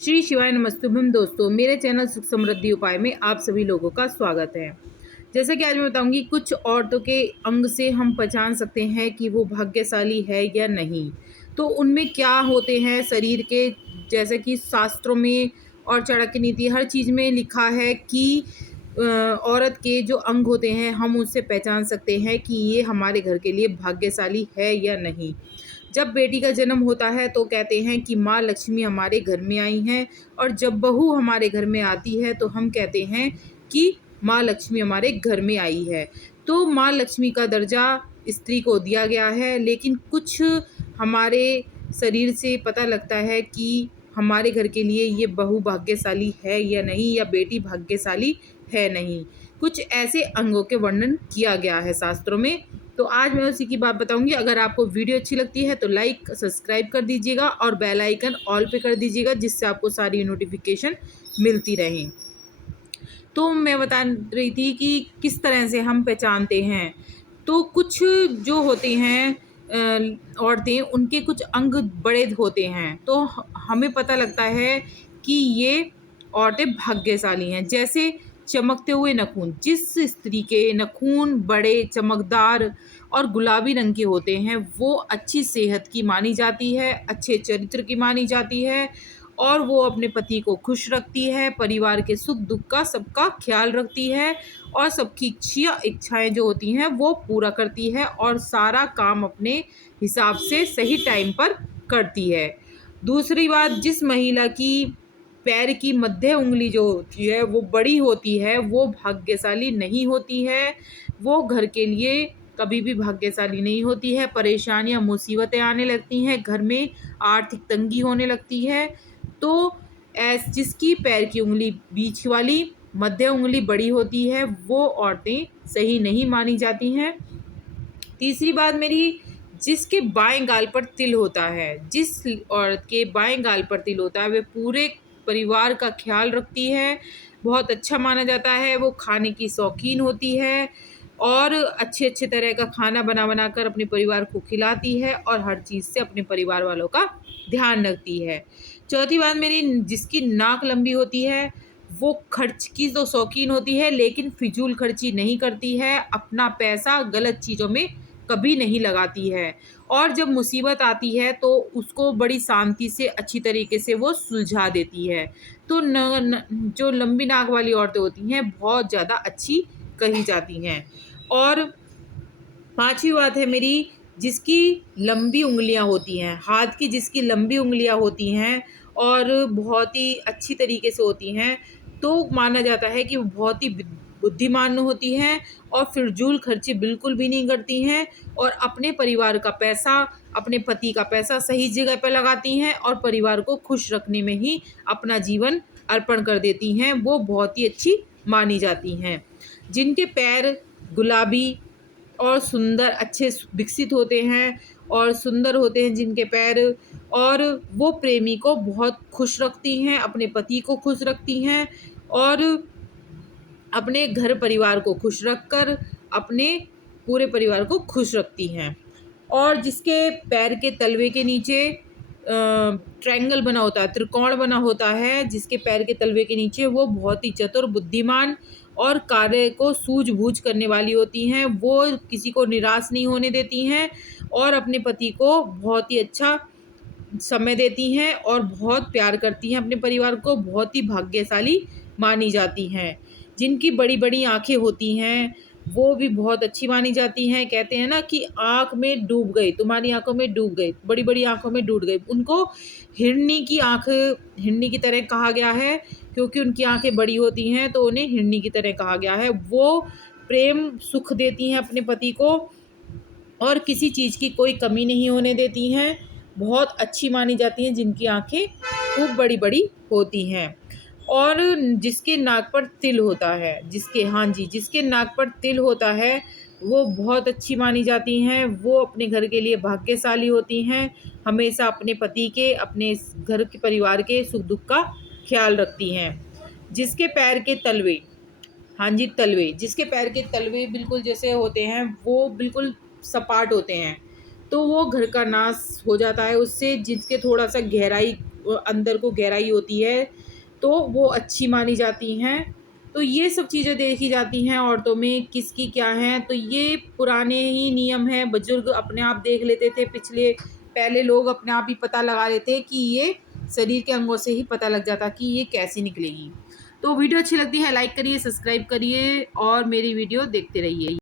श्री शिवाय नमस्तुभ्यम दोस्तों, मेरे चैनल सुख समृद्धि उपाय में आप सभी लोगों का स्वागत है। जैसा कि आज मैं बताऊंगी, कुछ औरतों के अंग से हम पहचान सकते हैं कि वो भाग्यशाली है या नहीं। तो उनमें क्या होते हैं शरीर के, जैसे कि शास्त्रों में और चाणक्य नीति हर चीज़ में लिखा है कि औरत के जो अंग होते हैं हम उससे पहचान सकते हैं कि ये हमारे घर के लिए भाग्यशाली है या नहीं। जब बेटी का जन्म होता है तो कहते हैं कि माँ लक्ष्मी हमारे घर में आई हैं, और जब बहू हमारे घर में आती है तो हम कहते हैं कि माँ लक्ष्मी हमारे घर में आई है। तो माँ लक्ष्मी का दर्जा स्त्री को दिया गया है, लेकिन कुछ हमारे शरीर से पता लगता है कि हमारे घर के लिए ये बहू भाग्यशाली है या नहीं, या बेटी भाग्यशाली है नहीं। कुछ ऐसे अंगों के वर्णन किया गया है शास्त्रों में। तो आज मैं उसी की बात बताऊंगी। अगर आपको वीडियो अच्छी लगती है तो लाइक सब्सक्राइब कर दीजिएगा और बेल आइकन ऑल पे कर दीजिएगा, जिससे आपको सारी नोटिफिकेशन मिलती रहे। तो मैं बता रही थी कि किस तरह से हम पहचानते हैं। तो कुछ जो होते हैं औरतें, उनके कुछ अंग बड़े होते हैं, तो हमें पता लगता है कि ये औरतें भाग्यशाली हैं। जैसे चमकते हुए नाखून, जिस स्त्री के नाखून बड़े चमकदार और गुलाबी रंग के होते हैं वो अच्छी सेहत की मानी जाती है, अच्छे चरित्र की मानी जाती है, और वो अपने पति को खुश रखती है, परिवार के सुख दुख का सबका ख्याल रखती है, और सबकी इच्छाएं जो होती हैं वो पूरा करती है, और सारा काम अपने हिसाब से सही टाइम पर करती है। दूसरी बात, जिस महिला की पैर की मध्य उंगली जो होती है वो बड़ी होती है वो भाग्यशाली नहीं होती है। वो घर के लिए कभी भी भाग्यशाली नहीं होती है। परेशानियां मुसीबतें आने लगती हैं, घर में आर्थिक तंगी होने लगती है। तो जिसकी पैर की उंगली बीच वाली, मध्य उंगली बड़ी होती है, वो औरतें सही नहीं मानी जाती हैं। तीसरी बात मेरी, जिसके बाएं गाल पर तिल होता है, जिस औरत के बाएं गाल पर तिल होता है वे पूरे परिवार का ख्याल रखती है, बहुत अच्छा माना जाता है। वो खाने की शौकीन होती है और अच्छे अच्छे तरह का खाना बना बना कर अपने परिवार को खिलाती है, और हर चीज़ से अपने परिवार वालों का ध्यान रखती है। चौथी बात मेरी, जिसकी नाक लंबी होती है वो खर्च की तो शौकीन होती है, लेकिन फिजूल खर्ची नहीं करती है, अपना पैसा गलत चीज़ों में कभी नहीं लगाती है, और जब मुसीबत आती है तो उसको बड़ी शांति से अच्छी तरीके से वो सुलझा देती है। तो जो लंबी नाक वाली औरतें होती हैं बहुत ज़्यादा अच्छी कही जाती हैं। और पांचवी बात है मेरी, जिसकी लंबी उंगलियां होती हैं, हाथ की जिसकी लंबी उंगलियां होती हैं और बहुत ही अच्छी तरीके से होती हैं, तो माना जाता है कि वो बहुत ही बुद्धिमान होती हैं, और फिजूल खर्ची बिल्कुल भी नहीं करती हैं, और अपने परिवार का पैसा, अपने पति का पैसा सही जगह पर लगाती हैं, और परिवार को खुश रखने में ही अपना जीवन अर्पण कर देती हैं। वो बहुत ही अच्छी मानी जाती हैं। जिनके पैर गुलाबी और सुंदर अच्छे विकसित होते हैं और सुंदर होते हैं जिनके पैर, और वो प्रेमी को बहुत खुश रखती हैं, अपने पति को खुश रखती हैं, और अपने घर परिवार को खुश रखकर अपने पूरे परिवार को खुश रखती हैं। और जिसके पैर के तलवे के नीचे ट्रायंगल बना होता है, त्रिकोण बना होता है, जिसके पैर के तलवे के नीचे, वो बहुत ही चतुर, बुद्धिमान और कार्य को सूझबूझ करने वाली होती हैं। वो किसी को निराश नहीं होने देती हैं, और अपने पति को बहुत ही अच्छा समय देती हैं, और बहुत प्यार करती हैं अपने परिवार को, बहुत ही भाग्यशाली मानी जाती हैं। जिनकी बड़ी बड़ी आंखें होती हैं वो भी बहुत अच्छी मानी जाती हैं। कहते हैं ना कि आँख में डूब गई, तुम्हारी आँखों में डूब गई, बड़ी बड़ी आँखों में डूब गई। उनको हिरनी की आँख, हिरनी की तरह कहा गया है, क्योंकि उनकी आँखें बड़ी होती हैं तो उन्हें हिरनी की तरह कहा गया है। वो प्रेम सुख देती हैं अपने पति को, और किसी चीज़ की कोई कमी नहीं होने देती हैं, बहुत अच्छी मानी जाती हैं। जिनकी आंखें खूब बड़ी बड़ी होती हैं। और जिसके नाक पर तिल होता है, जिसके नाक पर तिल होता है वो बहुत अच्छी मानी जाती हैं। वो अपने घर के लिए भाग्यशाली होती हैं, हमेशा अपने पति के, अपने घर के परिवार के सुख दुख का ख्याल रखती हैं। जिसके पैर के तलवे, तलवे, जिसके पैर के तलवे बिल्कुल जैसे होते हैं वो बिल्कुल सपाट होते हैं, तो वो घर का नाश हो जाता है उससे। जिसके थोड़ा सा गहराई अंदर को गहराई होती है तो वो अच्छी मानी जाती हैं। तो ये सब चीज़ें देखी जाती हैं औरतों में किसकी क्या हैं। तो ये पुराने ही नियम हैं, बुजुर्ग अपने आप देख लेते थे, पहले लोग अपने आप ही पता लगा लेते कि ये शरीर के अंगों से ही पता लग जाता कि ये कैसी निकलेगी। तो वीडियो अच्छी लगती है लाइक करिए, सब्सक्राइब करिए और मेरी वीडियो देखते रहिए।